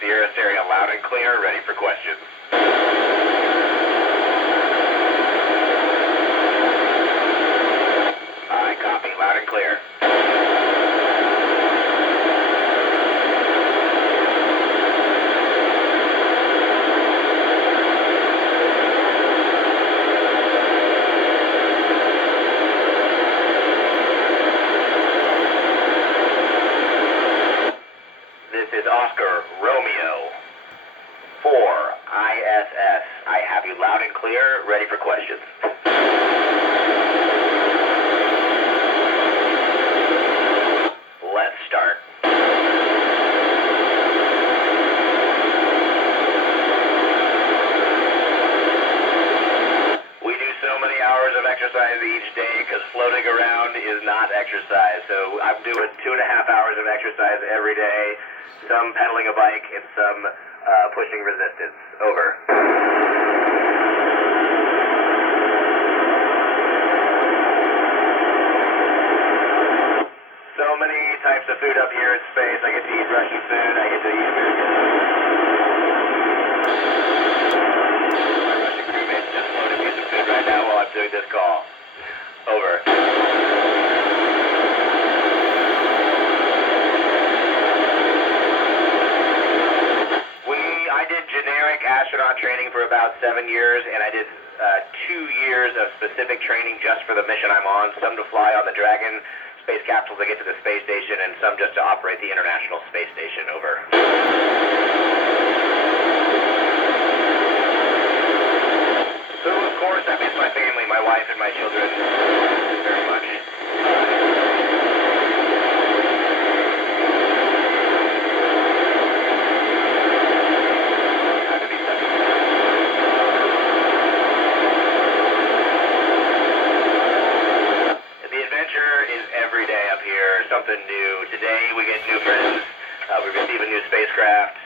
Sierra Stereo loud and clear, ready for questions. I copy, loud and clear. This is Oscar Romeo 4 ISS. I have you loud and clear, ready for questions. Let's start. We do so many hours of exercise each day because floating around is not exercise. So I'm doing 2.5 hours of exercise every day, some pedaling a bike and some pushing resistance. Over. So many types of food up here in space. I get to eat Russian food. I get to eat American food. My Russian crewmates just loaded me some food right now while I'm doing this call. Over. I did generic astronaut training for about 7 years, and I did 2 years of specific training just for the mission I'm on. Some to fly on the Dragon space capsules to get to the space station, and some just to operate the International Space Station. Over. So, of course, I miss my family, my wife, and my children very much. Every day up here, something new. Today we get new friends. We receive a new spacecraft.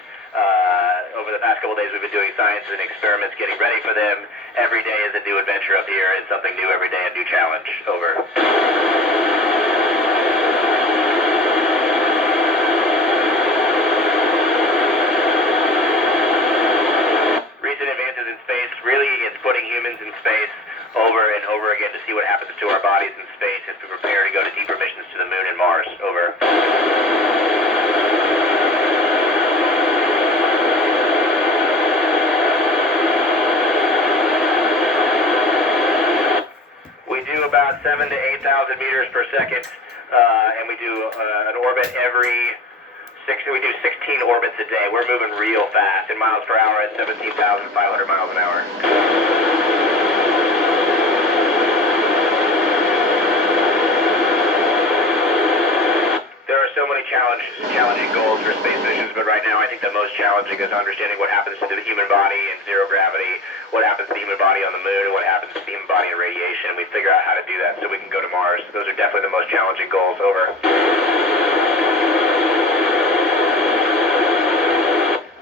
Over the past couple days we've been doing science and experiments, getting ready for them. Every day is a new adventure up here and something new every day, a new challenge. Over. Recent advances in space, really it's putting humans in space over and over again to see what happens to our bodies in space as we prepare to go to deeper missions to the moon and Mars. Over. We do about 7,000 to 8,000 meters per second, and we do an orbit every we do 16 orbits a day. We're moving real fast in miles per hour at 17,500 miles an hour. So many challenging goals for space missions, but right now I think the most challenging is understanding what happens to the human body in zero gravity, what happens to the human body on the moon, and what happens to the human body in radiation, and we figure out how to do that so we can go to Mars. Those are definitely the most challenging goals. Over.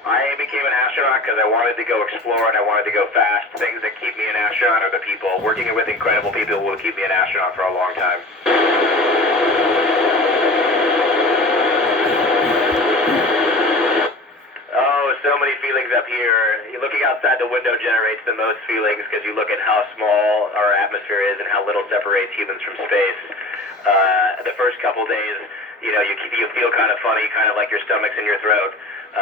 I became an astronaut because I wanted to go explore and I wanted to go fast. Things that keep me an astronaut are the people. Working with incredible people will keep me an astronaut for a long time. So many feelings up here. Looking outside the window generates the most feelings because you look at how small our atmosphere is and how little separates humans from space. The first couple days, you feel kind of funny, kind of like your stomach's in your throat.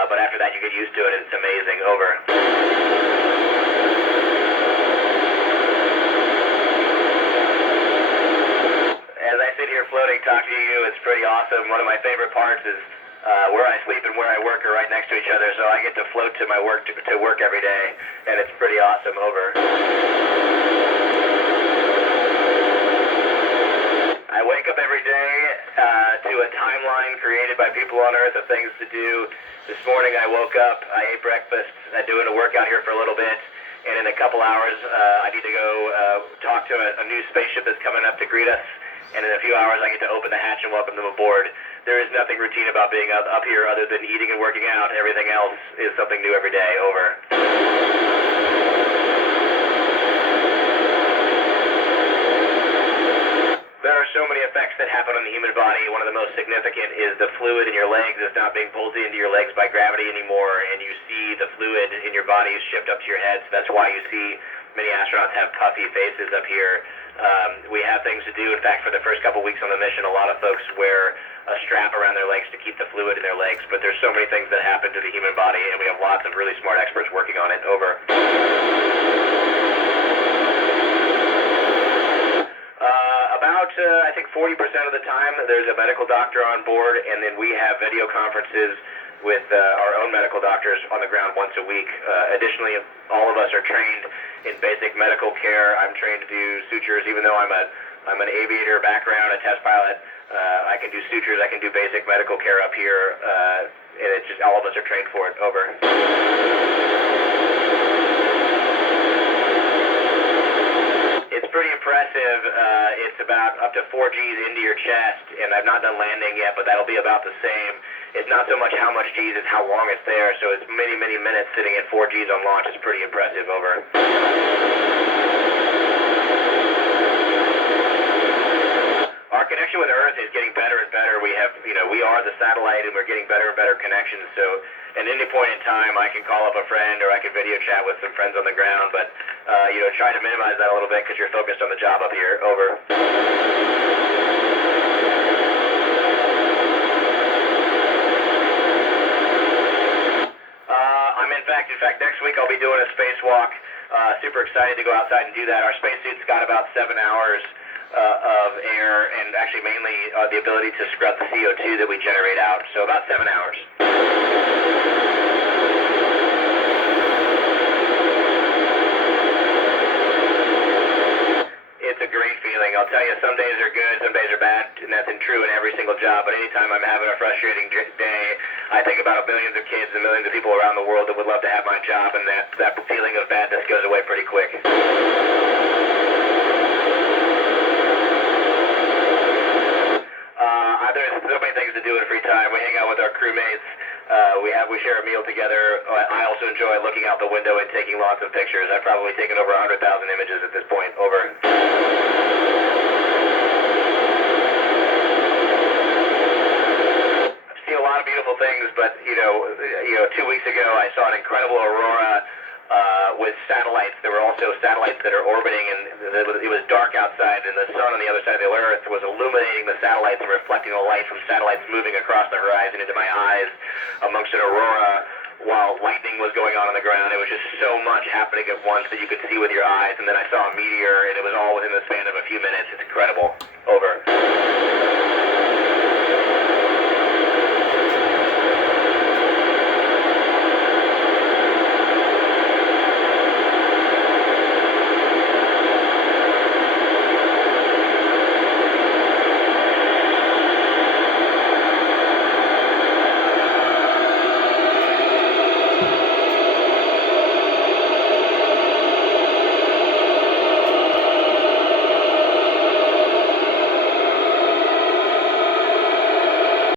But after that, you get used to it and it's amazing. Over. As I sit here floating, talking to you, it's pretty awesome. One of my favorite parts is where I sleep and where I work are right next to each other, so I get to float to my work to work every day, and it's pretty awesome. Over. I wake up every day to a timeline created by people on Earth of things to do. This morning I woke up, I ate breakfast, I'm doing a workout here for a little bit, and in a couple hours I need to go talk to a new spaceship that's coming up to greet us, and in a few hours I get to open the hatch and welcome them aboard. There is nothing routine about being up here other than eating and working out. Everything else is something new every day. Over. There are so many effects that happen happen on the human body. One of the most significant is the fluid in your legs is not being pulled into your legs by gravity anymore, and you see the fluid in your body shift up to your head. So that's why you see many astronauts have puffy faces up here. We have things to do. In fact, for the first couple weeks on the mission, a lot of folks wear a strap around their legs to keep the fluid in their legs. But there's so many things that happen to the human body, and we have lots of really smart experts working on it. Over. I think 40% of the time there's a medical doctor on board, and then we have video conferences with our own medical doctors on the ground once a week. Additionally, all of us are trained in basic medical care. I'm trained to do sutures, even though I'm an aviator background, a test pilot. I can do sutures. I can do basic medical care up here, and it's just all of us are trained for it. Over. It's pretty impressive. It's about up to 4 G's into your chest, and I've not done landing yet, but that'll be about the same. It's not so much how much G's, it's how long it's there, so it's many, many minutes sitting at 4 G's on launch. It's pretty impressive. Over. Our connection with Earth is getting better and better. We have, we are the satellite, and we're getting better and better connections, so at any point in time, I can call up a friend or I can video chat with some friends on the ground, but, try to minimize that a little bit because you're focused on the job up here. Over. In fact, next week I'll be doing a spacewalk. Super excited to go outside and do that. Our spacesuit's got about 7 hours of air, and actually mainly the ability to scrub the CO2 that we generate out, so about 7 hours. It's a great feeling. I'll tell you, some days are good, some days are bad, and that's true in every single job, but anytime I'm having a frustrating day, I think about millions of kids and millions of people around the world that would love to have my job, and that feeling of badness goes away pretty quick. There's so many things to do in free time. We hang out with our crewmates. We share a meal together. I also enjoy looking out the window and taking lots of pictures. I've probably taken over 100,000 images at this point. Over. I've seen a lot of beautiful things, but 2 weeks ago I saw an incredible aurora with satellites. There were also satellites that are orbiting, and it was dark outside, and the sun on the other side of the Earth was illuminating the satellites and reflecting the light from satellites moving across the horizon into my eyes amongst an aurora while lightning was going on the ground. It was just so much happening at once that you could see with your eyes, and then I saw a meteor, and it was all within the span of a few minutes. It's incredible. Over.